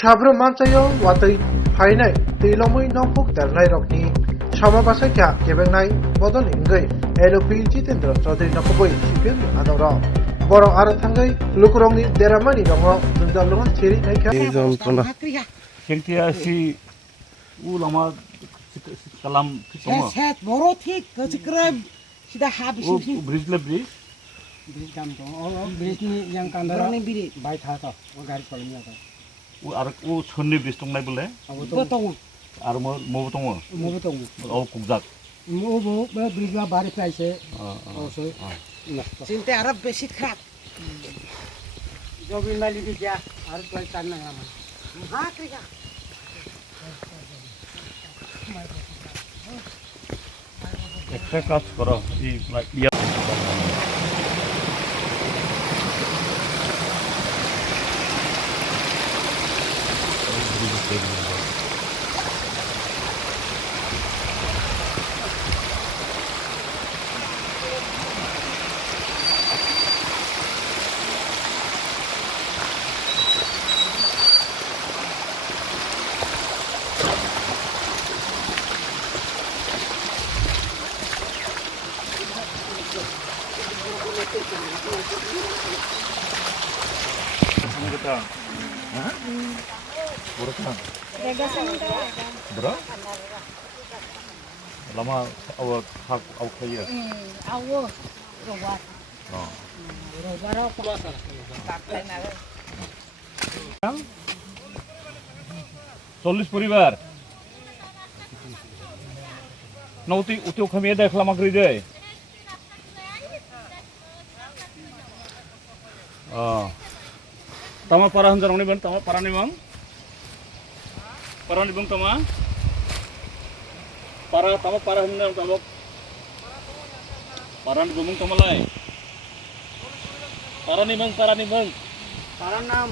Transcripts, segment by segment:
Sabro mansayo watay hainai tilomui nopuk ternai rokni sama basakya kebengnai bodol ingai LP Jitendra Chaudhary nakoboi sipin adoro borok aro thangai lukurongni deramani rongo jungjalungan chiri naikha Kengtia si ulama kalam semua. Set borotik kesekrem sudah habis ini. Bridge le bridge. Bridge kam tu. Oh bridge ni yang kandara ni bridge. Baik था तो वो गाड़ी चलने आता. वो छोड़ने bridge तंग नहीं बोले. Betul. आर मो तंग. Betul. Oh कुकजाक. Mo bridge lah baris lah se. Oh se. Cinta Arab basic khap. Jobin lagi dia Arab kali tanah nama. Haa kerja. একটা কাজ করো এই ইয়া kita berapa? Lama awak hak awak kaya? Awak rawat. Rawat apa? Tak kenal. 40 পরিবার নৌতি উতে খামিয়ে দেখলা মাগরি দে tama para hanjar oni ben tama para ni bang tama para hanjar tama para ni bang tama lai para ni bang Para nam.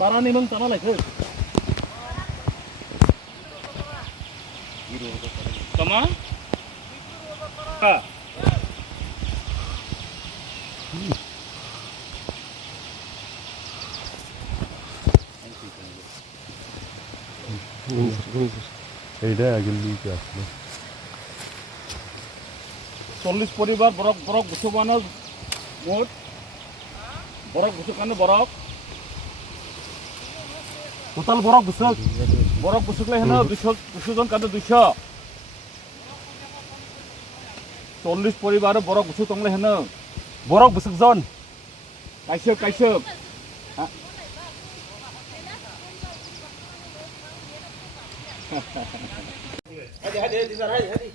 para ni bang tama lai ke tama ka এইটা আগে লিখে আসলো 40 পরিবার বরক গুছবানো মোট বরক গুছকানো বরক total বরক গুছকলে হেন 200 জন কানে 200 40 পরিবার বরক গুছু তংলে হেন বরক গুছক জন কাইসব Hadi Zara hadi.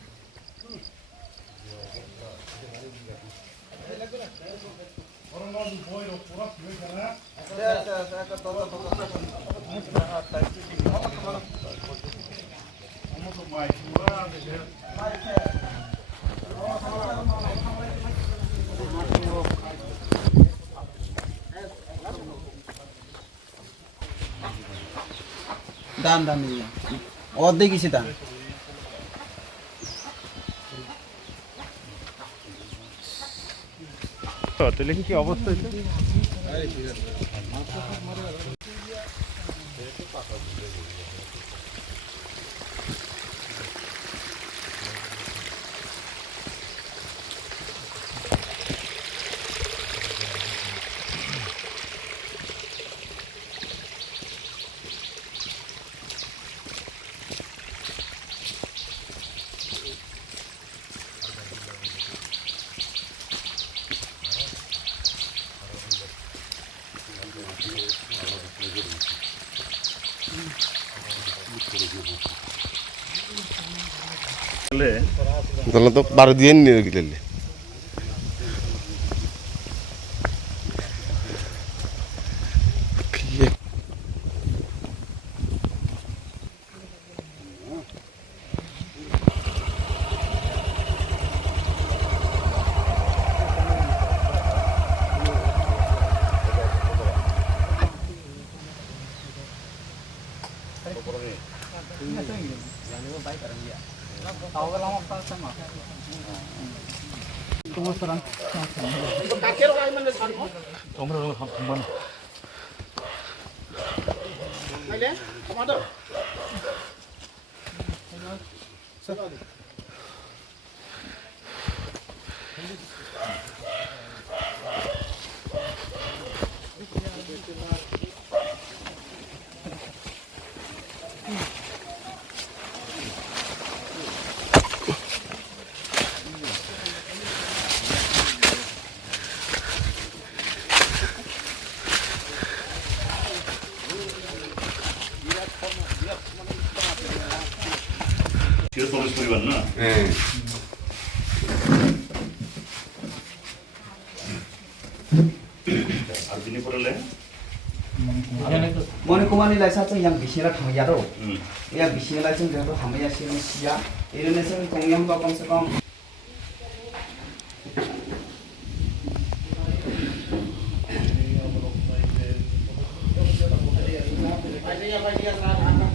Dan ini. Odde gisi dan. তাহলে কি অবস্থা এটা Dalam tu baru dia ni lagi le. Tahu kalau mau pasang mah. Tunggu serang. 동그란 한 번. 뒤에서 오는 소리 맞나? 네. 아빈이 버릴래? Mone kumani lai sa yang bisina thang ya ro 응. ya bisina lai chung ro ham ya sim sia irene sem kong yam ba kong se kong Bhaiya